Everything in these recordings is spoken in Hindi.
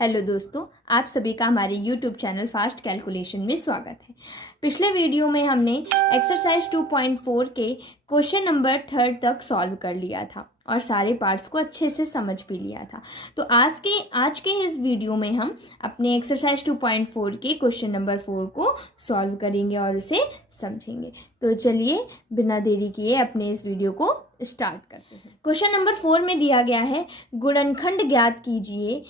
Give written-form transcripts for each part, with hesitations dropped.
हेलो दोस्तों, आप सभी का हमारे YouTube चैनल फास्ट कैलकुलेशन में स्वागत है। पिछले वीडियो में हमने एक्सरसाइज 2.4 के क्वेश्चन नंबर 3 तक सॉल्व कर लिया था और सारे पार्ट्स को अच्छे से समझ भी लिया था। तो आज के इस वीडियो में हम अपने एक्सरसाइज 2.4 के क्वेश्चन नंबर 4 को सॉल्व करेंगे और उसे समझेंगे। तो चलिए बिना देरी किए अपने इस वीडियो को स्टार्ट करते हैं। क्वेश्चन नंबर 4 में दिया गया है गुणनखंड ज्ञात कीजिए।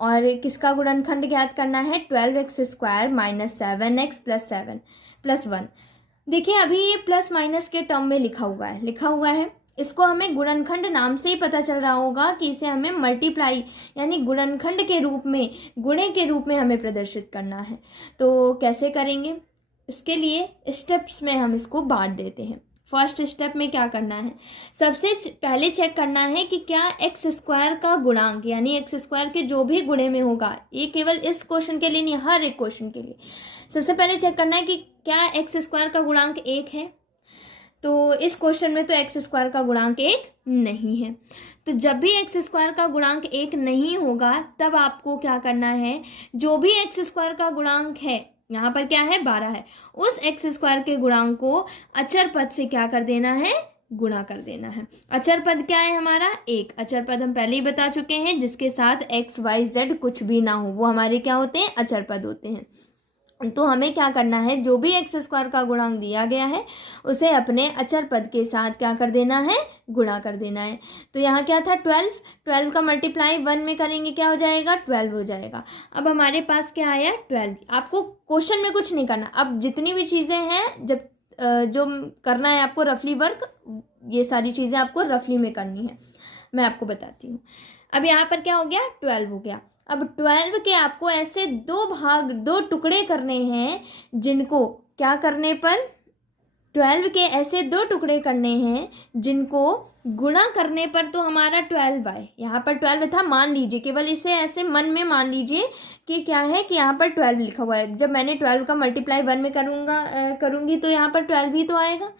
और किसका गुणनखंड ज्ञात करना है? 12x² - 7x + 7 + 1। देखिए अभी ये प्लस माइनस के टर्म में लिखा हुआ है। इसको हमें गुणनखंड नाम से ही पता चल रहा होगा कि इसे हमें मल्टीप्लाई यानी गुणनखंड के रूप में, गुणे के रूप में हमें प्रदर्शित करना है। तो कैसे करेंगे? इसके लिए स्टेप्स में हम इसको बांट देते हैं। फर्स्ट स्टेप में क्या करना है? सबसे पहले चेक करना है कि क्या x² का गुणांक यानी x² के जो भी गुणे में होगा, ये केवल इस क्वेश्चन के लिए नहीं, हर एक क्वेश्चन के लिए सबसे पहले चेक करना है कि क्या x² का गुणांक 1 है। तो इस क्वेश्चन में तो x² का गुणांक 1 नहीं है। तो जब भी x² का गुणांक 1 नहीं होगा तब आपको क्या करना है, जो भी x² का गुणांक है, यहाँ पर क्या है 12 है, उस x² के गुणांक को अचर पद से क्या कर देना है? गुणा कर देना है। अचर पद क्या है हमारा? 1। अचर पद हम पहले ही बता चुके हैं, जिसके साथ x y z कुछ भी ना हो वो हमारे क्या होते हैं? अचर पद होते हैं। तो हमें क्या करना है, जो भी x² का गुणांक दिया गया है उसे अपने अचर पद के साथ क्या कर देना है? गुणा कर देना है। तो यहाँ क्या था? 12 का मल्टीप्लाई 1 में करेंगे क्या हो जाएगा? 12 हो जाएगा। अब हमारे पास क्या आया? 12। आपको क्वेश्चन में कुछ नहीं करना। अब जितनी भी चीज़ें हैं, जब जो करना है आपको रफली वर्क, ये सारी चीज़ें आपको रफली में करनी है। मैं आपको बताती हूँ। अब यहाँ पर क्या हो गया? 12 हो गया। अब 12 के आपको ऐसे दो टुकड़े करने हैं, जिनको क्या करने पर? 12 के ऐसे 2 टुकड़े करने हैं जिनको गुणा करने पर तो हमारा 12 आए। यहाँ पर 12 था, मान लीजिए, केवल इसे ऐसे मन में मान लीजिए कि क्या है कि यहाँ पर 12 लिखा हुआ है। जब मैंने 12 का मल्टीप्लाई 1 में करूँगी तो यहाँ पर 12 ही तो आएगा।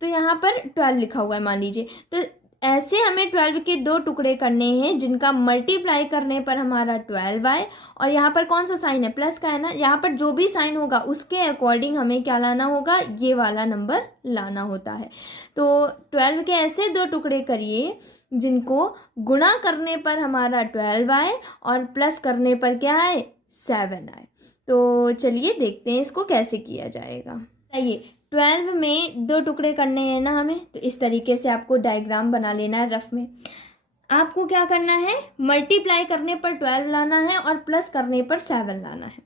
तो यहाँ पर 12 लिखा हुआ है मान लीजिए। तो ऐसे हमें 12 के 2 टुकड़े करने हैं जिनका मल्टीप्लाई करने पर हमारा 12 आए। और यहाँ पर कौन सा साइन है? प्लस का है ना। यहाँ पर जो भी साइन होगा उसके अकॉर्डिंग हमें क्या लाना होगा? ये वाला नंबर लाना होता है। तो 12 के ऐसे 2 टुकड़े करिए जिनको गुणा करने पर हमारा 12 आए और प्लस करने पर क्या आए? 7 आए। तो चलिए देखते हैं इसको कैसे किया जाएगा। आइए, 12 में 2 टुकड़े करने हैं ना हमें, तो इस तरीके से आपको डायग्राम बना लेना है रफ में। आपको क्या करना है? मल्टीप्लाई करने पर 12 लाना है और प्लस करने पर 7 लाना है।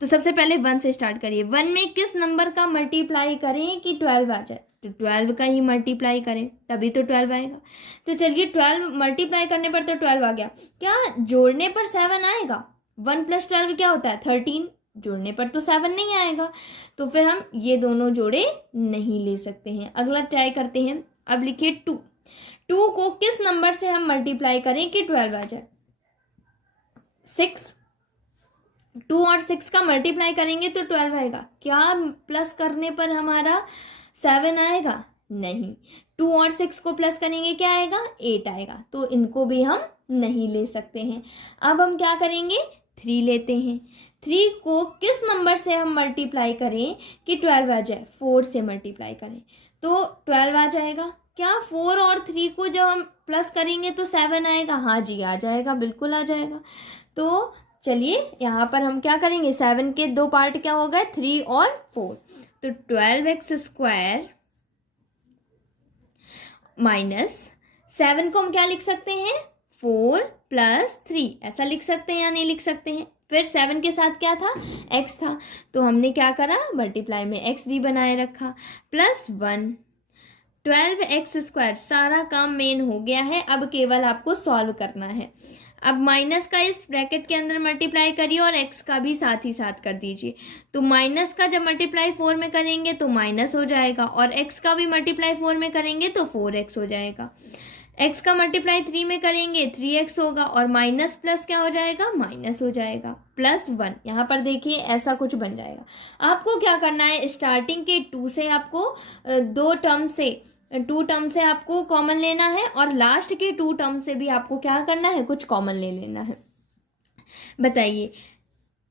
तो सबसे पहले 1 से स्टार्ट करिए। 1 में किस नंबर का मल्टीप्लाई करें कि 12 आ जाए? तो 12 का ही मल्टीप्लाई करें, तभी तो 12 आएगा। तो चलिए 12 मल्टीप्लाई करने पर तो 12 आ गया। क्या जोड़ने पर 7 आएगा? 1 + 12 क्या होता है? 13। जोड़ने पर तो 7 नहीं आएगा, तो फिर हम ये दोनों जोड़े नहीं ले सकते हैं। अगला ट्राई करते हैं। अब लिखिए 2 को किस नंबर से हम मल्टीप्लाई करें कि 12 आ जाए? 6। 2 और 6 का मल्टीप्लाई करेंगे तो 12 आएगा। क्या प्लस करने पर हमारा 7 आएगा? नहीं। 2 और 6 को प्लस करेंगे क्या आएगा? 8 आएगा। तो इनको भी हम नहीं ले सकते हैं। अब हम क्या करेंगे? 3 लेते हैं। 3 को किस नंबर से हम मल्टीप्लाई करें कि 12 आ जाए? 4 से मल्टीप्लाई करें तो 12 आ जाएगा। क्या 4 और 3 को जब हम प्लस करेंगे तो 7 आएगा? हाँ जी, आ जाएगा, बिल्कुल आ जाएगा। तो चलिए यहाँ पर हम क्या करेंगे? 7 के 2 पार्ट क्या हो गए? 3 और 4। तो 12x² माइनस 7 को हम क्या लिख सकते हैं? 4 + 3 ऐसा लिख सकते हैं या नहीं लिख सकते हैं? फिर 7 के साथ क्या था? x था, तो हमने क्या करा? मल्टीप्लाई में x भी बनाए रखा, +1। 12x², सारा काम मेन हो गया है। अब केवल आपको सॉल्व करना है। अब माइनस का इस ब्रैकेट के अंदर मल्टीप्लाई करिए और x का भी साथ ही साथ कर दीजिए। तो माइनस का जब मल्टीप्लाई 4 में करेंगे तो माइनस हो जाएगा, और x का भी मल्टीप्लाई 4 में करेंगे तो 4x हो जाएगा। x का मल्टीप्लाई 3 में करेंगे 3x होगा, और माइनस प्लस क्या हो जाएगा? माइनस हो जाएगा, +1। यहाँ पर देखिए ऐसा कुछ बन जाएगा। आपको क्या करना है? स्टार्टिंग के 2 से आपको 2 टर्म से आपको कॉमन लेना है, और लास्ट के 2 टर्म से भी आपको क्या करना है? कुछ कॉमन ले लेना है। बताइए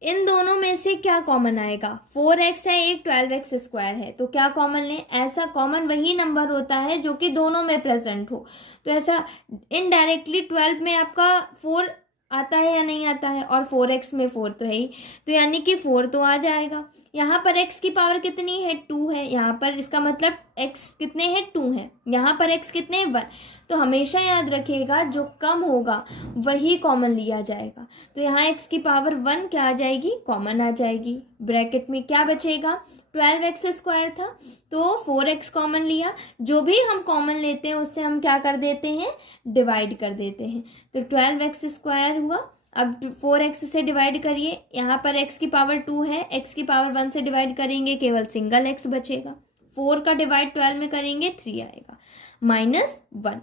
इन दोनों में से क्या कॉमन आएगा? 4x है, एक 12x स्क्वायर है, तो क्या कॉमन लें? ऐसा कॉमन वही नंबर होता है जो कि दोनों में प्रेजेंट हो। तो ऐसा इनडायरेक्टली 12 में आपका 4 आता है या नहीं आता है, और 4x में 4 तो है ही, तो यानी कि 4 तो आ जाएगा। यहाँ पर x की पावर कितनी है? 2 है। यहाँ पर इसका मतलब x कितने हैं? 2 है। यहाँ पर x कितने हैं? 1। तो हमेशा याद रखिएगा जो कम होगा वही कॉमन लिया जाएगा। तो यहाँ x की पावर 1 क्या आ जाएगी? कॉमन आ जाएगी। ब्रैकेट में क्या बचेगा? 12x स्क्वायर था, तो 4x कॉमन लिया। जो भी हम कॉमन लेते हैं उससे हम क्या कर देते हैं? डिवाइड कर देते हैं। तो 12x स्क्वायर हुआ। अब 4x से डिवाइड करिए, यहाँ पर x की पावर 2 है, x की पावर 1 से डिवाइड करेंगे केवल सिंगल x बचेगा। 4 का डिवाइड 12 में करेंगे 3 आएगा, -1।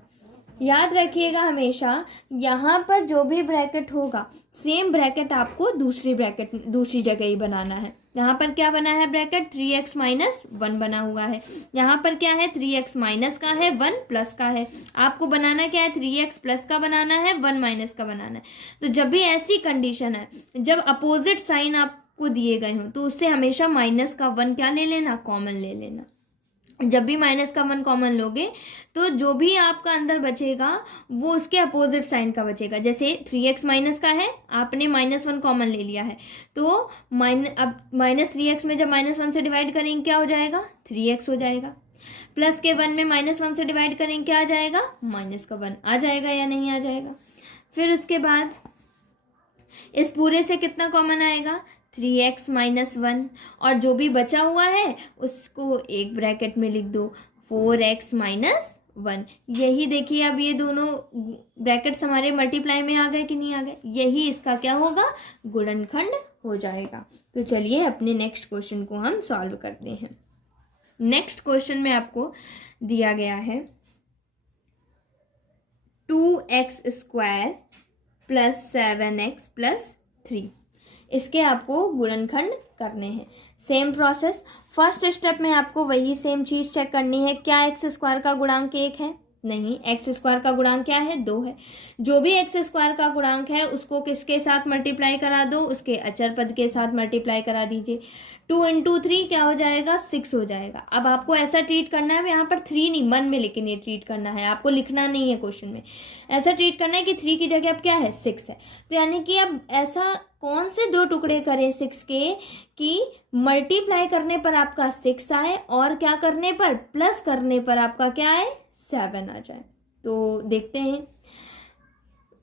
याद रखिएगा हमेशा यहाँ पर जो भी ब्रैकेट होगा सेम ब्रैकेट आपको दूसरी जगह ही बनाना है। यहाँ पर क्या बना है ब्रैकेट? 3x - 1 बना हुआ है। यहाँ पर क्या है? 3x माइनस का है, 1 प्लस का है। आपको बनाना क्या है? 3x प्लस का बनाना है, 1 माइनस का बनाना है। तो जब भी ऐसी कंडीशन है, जब अपोजिट साइन आपको दिए गए हों, तो उससे हमेशा माइनस का 1 क्या ले लेना? कॉमन ले लेना। जब भी माइनस का 1 कॉमन लोगे तो जो भी आपका अंदर बचेगा वो उसके अपोजिट साइन का बचेगा। जैसे 3x माइनस का है, आपने -1 कॉमन ले लिया है, तो अब -3x में जब -1 से डिवाइड करेंगे क्या हो जाएगा? 3x हो जाएगा। प्लस के 1 में -1 से डिवाइड करेंगे क्या आ जाएगा? -1 आ जाएगा या नहीं आ जाएगा? फिर उसके बाद इस पूरे से कितना कॉमन आएगा? 3x - 1, और जो भी बचा हुआ है उसको एक ब्रैकेट में लिख दो, 4x - 1। यही देखिए, अब ये दोनों ब्रैकेट्स हमारे मल्टीप्लाई में आ गए कि नहीं आ गए? यही इसका क्या होगा? गुणनखंड हो जाएगा। तो चलिए अपने नेक्स्ट क्वेश्चन को हम सॉल्व करते हैं। नेक्स्ट क्वेश्चन में आपको दिया गया है 2x square plus 7x plus 3। इसके आपको गुणनखंड करने हैं। सेम प्रोसेस, फर्स्ट स्टेप में आपको वही सेम चीज़ चेक करनी है। क्या एक्स स्क्वायर का गुणांक 1 है? नहीं। एक्स स्क्वायर का गुणांक क्या है? 2 है। जो भी एक्स स्क्वायर का गुणांक है उसको किसके साथ मल्टीप्लाई करा दो? उसके अचर पद के साथ मल्टीप्लाई करा दीजिए। 2 × 3 क्या हो जाएगा? 6 हो जाएगा। अब आपको ऐसा ट्रीट करना है, यहाँ पर 3 नहीं, मन में लेकिन ये ट्रीट करना है, आपको लिखना नहीं है क्वेश्चन में। ऐसा ट्रीट करना है कि 3 की जगह अब क्या है? 6 है। तो यानी कि अब ऐसा कौन से 2 टुकड़े करें 6 के कि मल्टीप्लाई करने पर आपका 6 आए और क्या करने पर? प्लस करने पर आपका क्या आए? 7 आ जाए। तो देखते हैं,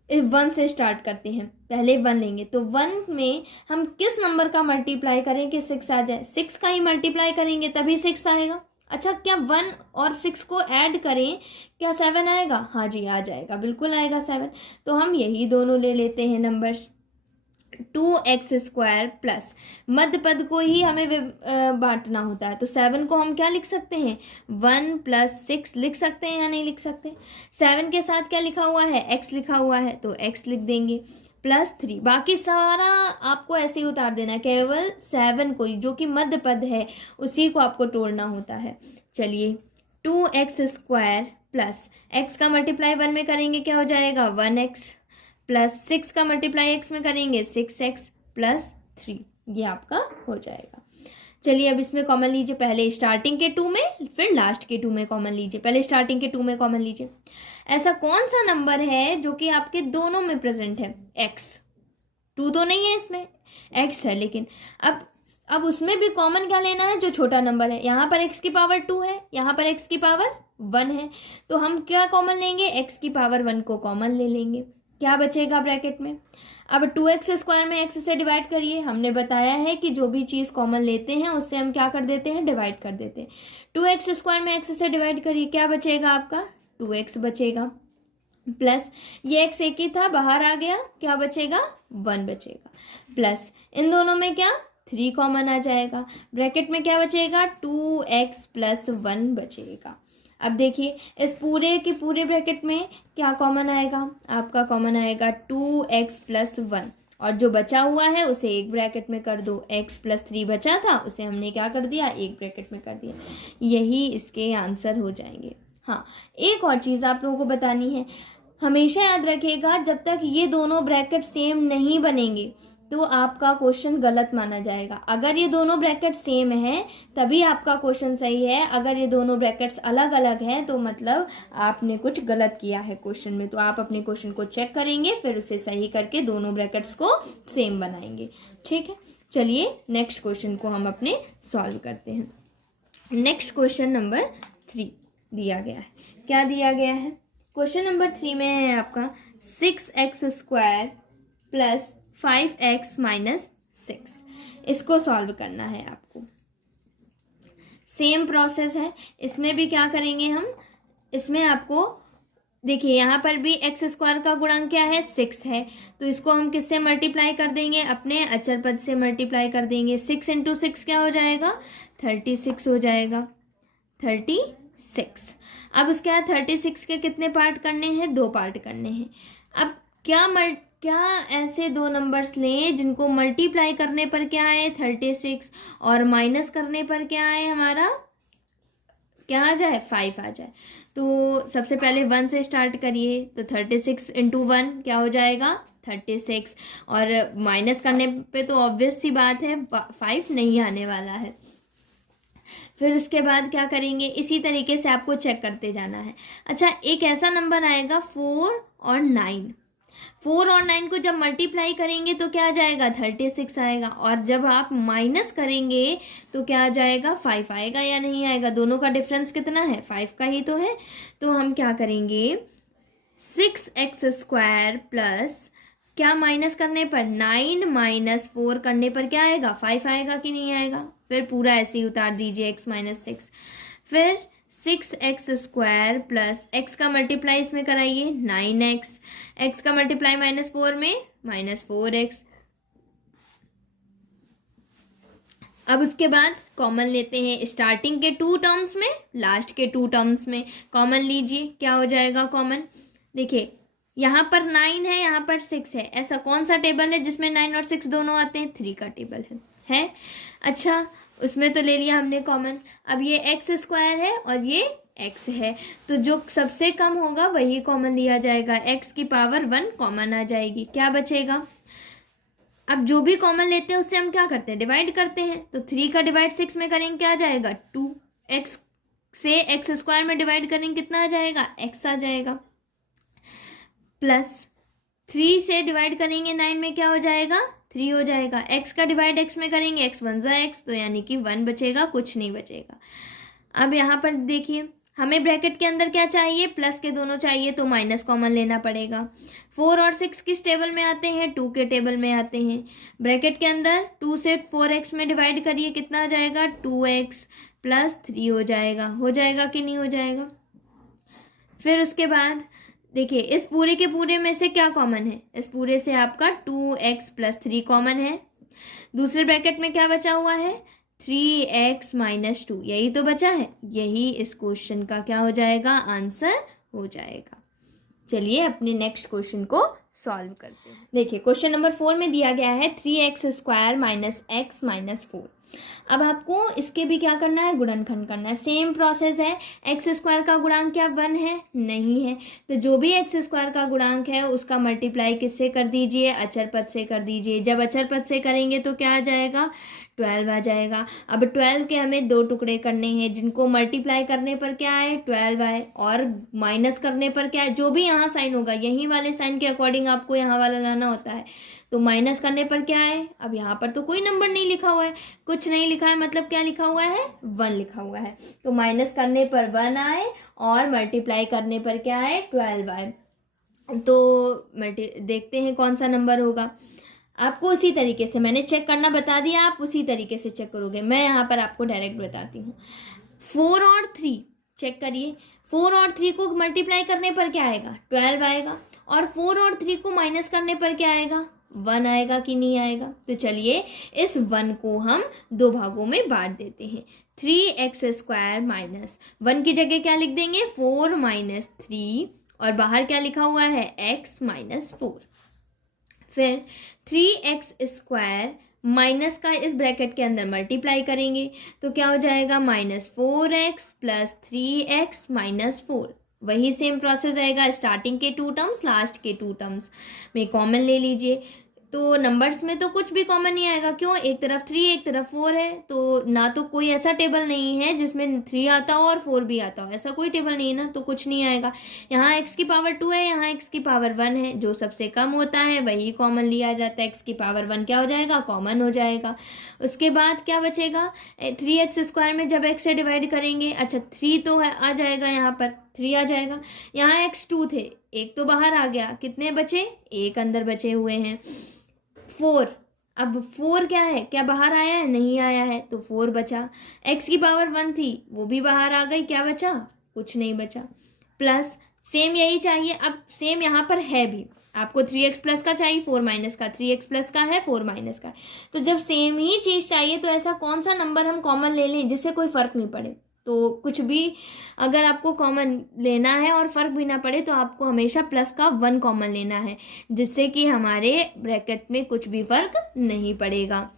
1 से स्टार्ट करते हैं। पहले 1 लेंगे, तो 1 में हम किस नंबर का मल्टीप्लाई करें कि 6 आ जाए? 6 का ही मल्टीप्लाई करेंगे तभी 6 आएगा। अच्छा, क्या 1 और 6 को ऐड करें क्या 7 आएगा? हाँ जी, आ जाएगा, बिल्कुल आएगा 7। तो हम यही दोनों ले लेते हैं नंबर्स। 2x स्क्वायर प्लस मध्य पद को ही हमें बांटना होता है, तो 7 को हम क्या लिख सकते हैं? 1 + 6 लिख सकते हैं या नहीं लिख सकते? 7 के साथ क्या लिखा हुआ है? x लिखा हुआ है, तो x लिख देंगे, +3। बाकी सारा आपको ऐसे ही उतार देना है, केवल 7 को ही, जो कि मध्य पद है, उसी को आपको तोड़ना होता है। चलिए, 2x स्क्वायर प्लस x का मल्टीप्लाई 1 में करेंगे क्या हो जाएगा? 1x प्लस 6 का मल्टीप्लाई x में करेंगे 6x प्लस 3, ये आपका हो जाएगा। चलिए अब इसमें कॉमन लीजिए, पहले स्टार्टिंग के 2 में फिर लास्ट के 2 में कॉमन लीजिए। पहले स्टार्टिंग के 2 में कॉमन लीजिए। ऐसा कौन सा नंबर है जो कि आपके दोनों में प्रेजेंट है? x। 2 तो नहीं है इसमें, x है, लेकिन अब उसमें भी कॉमन क्या लेना है? जो छोटा नंबर है। यहाँ पर x की पावर 2 है, यहाँ पर x की पावर 1 है, तो हम क्या कॉमन लेंगे? x की पावर 1 को कॉमन ले लेंगे। क्या बचेगा ब्रैकेट में? अब 2x स्क्वायर में x से डिवाइड करिए। हमने बताया है कि जो भी चीज़ कॉमन लेते हैं उससे हम क्या कर देते हैं? डिवाइड कर देते हैं। 2x स्क्वायर में x से डिवाइड करिए, क्या बचेगा आपका? 2x बचेगा, प्लस ये x एक ही था, बाहर आ गया, क्या बचेगा? 1 बचेगा, प्लस इन दोनों में क्या? 3 कॉमन आ जाएगा। ब्रैकेट में क्या बचेगा? 2x + 1 बचेगा। अब देखिए, इस पूरे के पूरे ब्रैकेट में क्या कॉमन आएगा? आपका कॉमन आएगा 2x + 1, और जो बचा हुआ है उसे एक ब्रैकेट में कर दो। x + 3 बचा था, उसे हमने क्या कर दिया? एक ब्रैकेट में कर दिया। यही इसके आंसर हो जाएंगे। हाँ, एक और चीज़ आप लोगों को बतानी है, हमेशा याद रखिएगा, जब तक ये दोनों ब्रैकेट सेम नहीं बनेंगे तो आपका क्वेश्चन गलत माना जाएगा। अगर ये दोनों ब्रैकेट सेम हैं तभी आपका क्वेश्चन सही है, अगर ये दोनों ब्रैकेट्स अलग अलग हैं तो मतलब आपने कुछ गलत किया है क्वेश्चन में। तो आप अपने क्वेश्चन को चेक करेंगे, फिर उसे सही करके दोनों ब्रैकेट्स को सेम बनाएंगे। ठीक है, चलिए नेक्स्ट क्वेश्चन को हम अपने सॉल्व करते हैं। नेक्स्ट क्वेश्चन नंबर 3 दिया गया है। क्या दिया गया है? क्वेश्चन नंबर 3 में है आपका 6x² प्लस 5x माइनस 6। इसको सॉल्व करना है आपको। सेम प्रोसेस है, इसमें भी क्या करेंगे हम, इसमें आपको देखिए यहाँ पर भी x² का गुणांक क्या है? 6 है, तो इसको हम किससे मल्टीप्लाई कर देंगे? अपने अचर पद से मल्टीप्लाई कर देंगे। 6 × 6 क्या हो जाएगा? 36 हो जाएगा, 36। अब उसके बाद 36 के कितने पार्ट करने हैं? 2 पार्ट करने हैं। अब क्या ऐसे दो नंबर्स लें जिनको मल्टीप्लाई करने पर क्या आए? 36, और माइनस करने पर क्या आए? हमारा क्या आ जाए? 5 आ जाए। तो सबसे पहले 1 से स्टार्ट करिए, तो 36 × 1 क्या हो जाएगा? 36, और माइनस करने पे तो ऑब्वियस सी बात है 5 नहीं आने वाला है। फिर उसके बाद क्या करेंगे? इसी तरीके से आपको चेक करते जाना है। अच्छा, एक ऐसा नंबर आएगा 4 और 9। 4 और 9 को जब मल्टीप्लाई करेंगे तो क्या आ जाएगा? 36 आएगा, और जब आप माइनस करेंगे तो क्या आ जाएगा? 5 आएगा या नहीं आएगा? दोनों का डिफरेंस कितना है? 5 का ही तो है। तो हम क्या करेंगे? 6x² प्लस क्या माइनस करने पर? 9 माइनस 4 करने पर क्या आएगा? 5 आएगा कि नहीं आएगा? फिर पूरा ऐसे ही उतार दीजिए x माइनस 6। फिर 6x² प्लस x का मल्टीप्लाई इसमें कराइए 9x, x का मल्टीप्लाई -4 में -4x। अब उसके बाद कॉमन लेते हैं, स्टार्टिंग के 2 टर्म्स में, लास्ट के 2 टर्म्स में कॉमन लीजिए। क्या हो जाएगा कॉमन? देखिए यहाँ पर 9 है, यहाँ पर 6 है। ऐसा कौन सा टेबल है जिसमें 9 और 6 दोनों आते हैं? 3 का टेबल है। अच्छा, उसमें तो ले लिया हमने कॉमन। अब ये x² है और ये x है, तो जो सबसे कम होगा वही कॉमन लिया जाएगा। x की पावर 1 कॉमन आ जाएगी। क्या बचेगा? अब जो भी कॉमन लेते हैं उससे हम क्या करते हैं? डिवाइड करते हैं। तो 3 का डिवाइड 6 में करेंगे क्या आ जाएगा? 2। x से x² में डिवाइड करेंगे कितना आ जाएगा? x आ जाएगा। प्लस 3 से डिवाइड करेंगे 9 में क्या हो जाएगा? 3 हो जाएगा। x का डिवाइड x में करेंगे x 1 × x, तो यानी कि 1 बचेगा, कुछ नहीं बचेगा। अब यहाँ पर देखिए, हमें ब्रैकेट के अंदर क्या चाहिए? प्लस के दोनों चाहिए, तो माइनस कॉमन लेना पड़ेगा। 4 और 6 किस टेबल में आते हैं? 2 के टेबल में आते हैं। ब्रैकेट के अंदर 2 से 4x में डिवाइड करिए, कितना आ जाएगा? 2x प्लस 3 हो जाएगा। हो जाएगा कि नहीं हो जाएगा? फिर उसके बाद देखिए, इस पूरे के पूरे में से क्या कॉमन है? इस पूरे से आपका 2x प्लस 3 कॉमन है। दूसरे ब्रैकेट में क्या बचा हुआ है? 3x माइनस 2, यही तो बचा है। यही इस क्वेश्चन का क्या हो जाएगा? आंसर हो जाएगा। चलिए अपने नेक्स्ट क्वेश्चन को सॉल्व करते हैं। देखिए क्वेश्चन नंबर 4 में दिया गया है 3x² माइनस x माइनस 4। अब आपको इसके भी क्या करना है? गुणनखंड करना है। सेम प्रोसेस है। x² का गुणांक क्या 1 है? नहीं है। तो जो भी x² का गुणांक है उसका मल्टीप्लाई किससे कर दीजिए? अचर पद से कर दीजिए। जब अचर पद से करेंगे तो क्या आ जाएगा? 12 आ जाएगा। अब 12 के हमें 2 टुकड़े करने हैं, जिनको मल्टीप्लाई करने पर क्या आए? 12 आए, और माइनस करने पर क्या है? जो भी यहाँ साइन होगा यहीं वाले साइन के अकॉर्डिंग आपको यहाँ वाला लाना होता है। तो माइनस करने पर क्या है? अब यहाँ पर तो कोई नंबर नहीं लिखा हुआ है, कुछ नहीं लिखा है, मतलब क्या लिखा हुआ है? 1 लिखा हुआ है। तो माइनस करने पर 1 आए और मल्टीप्लाई करने पर क्या आए? 12 आए। तो देखते हैं कौन सा नंबर होगा। आपको उसी तरीके से मैंने चेक करना बता दिया, आप उसी तरीके से चेक करोगे। मैं यहाँ पर आपको डायरेक्ट बताती हूँ। 4 और 3 चेक करिए। 4 और 3 को मल्टीप्लाई करने पर क्या आएगा? 12 आएगा। और 4 और 3 को माइनस करने पर क्या आएगा? 1 आएगा कि नहीं आएगा? तो चलिए इस 1 को हम 2 भागों में बांट देते हैं। 3x² माइनस 1 की जगह क्या लिख देंगे? 4 माइनस 3, और बाहर क्या लिखा हुआ है? x minus 4। फिर 3x² माइनस का इस ब्रैकेट के अंदर मल्टीप्लाई करेंगे तो क्या हो जाएगा? -4x प्लस 3x माइनस 4 वही सेम प्रोसेस रहेगा, स्टार्टिंग के 2 टर्म्स लास्ट के 2 टर्म्स में कॉमन ले लीजिए। तो नंबर्स में तो कुछ भी कॉमन नहीं आएगा, क्यों, एक तरफ 3 एक तरफ 4 है, तो ना तो कोई ऐसा टेबल नहीं है जिसमें 3 आता हो और 4 भी आता हो, ऐसा कोई टेबल नहीं है ना, तो कुछ नहीं आएगा। यहाँ x की पावर 2 है, यहाँ x की पावर 1 है, जो सबसे कम होता है वही कॉमन लिया जाता है। x की पावर 1 क्या हो जाएगा, कॉमन हो जाएगा। उसके बाद क्या बचेगा, 3x² में जब x से डिवाइड करेंगे, अच्छा 3 तो है आ जाएगा, यहाँ पर 3 आ जाएगा। यहाँ x 2 थे, एक तो बाहर आ गया, कितने बचे, एक अंदर बचे हुए हैं। 4, अब 4 क्या है, क्या बाहर आया है, नहीं आया है, तो 4 बचा। x की पावर 1 थी, वो भी बाहर आ गई, क्या बचा, कुछ नहीं बचा। प्लस सेम यही चाहिए, अब सेम यहाँ पर है भी, आपको 3x प्लस का चाहिए, 4 माइनस का, 3x प्लस का है, 4 माइनस का। तो जब सेम ही चीज़ चाहिए तो ऐसा कौन सा नंबर हम कॉमन ले लें जिससे कोई फ़र्क नहीं पड़े। तो कुछ भी अगर आपको कॉमन लेना है और फ़र्क भी ना पड़े तो आपको हमेशा प्लस का 1 कॉमन लेना है, जिससे कि हमारे ब्रैकेट में कुछ भी फ़र्क नहीं पड़ेगा।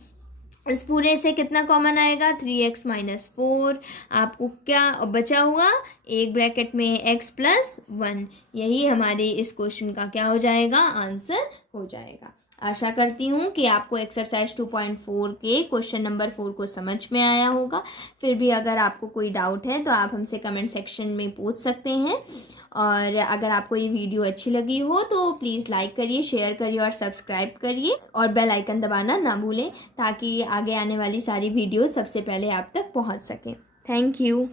इस पूरे से कितना कॉमन आएगा, 3x माइनस 4, आपको क्या बचा हुआ, एक ब्रैकेट में x प्लस 1, यही हमारे इस क्वेश्चन का क्या हो जाएगा, आंसर हो जाएगा। आशा करती हूँ कि आपको एक्सरसाइज 2.4 के क्वेश्चन नंबर 4 को समझ में आया होगा। फिर भी अगर आपको कोई डाउट है तो आप हमसे कमेंट सेक्शन में पूछ सकते हैं। और अगर आपको ये वीडियो अच्छी लगी हो तो प्लीज़ लाइक करिए, शेयर करिए और सब्सक्राइब करिए, और बेल आइकन दबाना ना भूलें ताकि आगे आने वाली सारी वीडियो सबसे पहले आप तक पहुँच सकें। Thank you.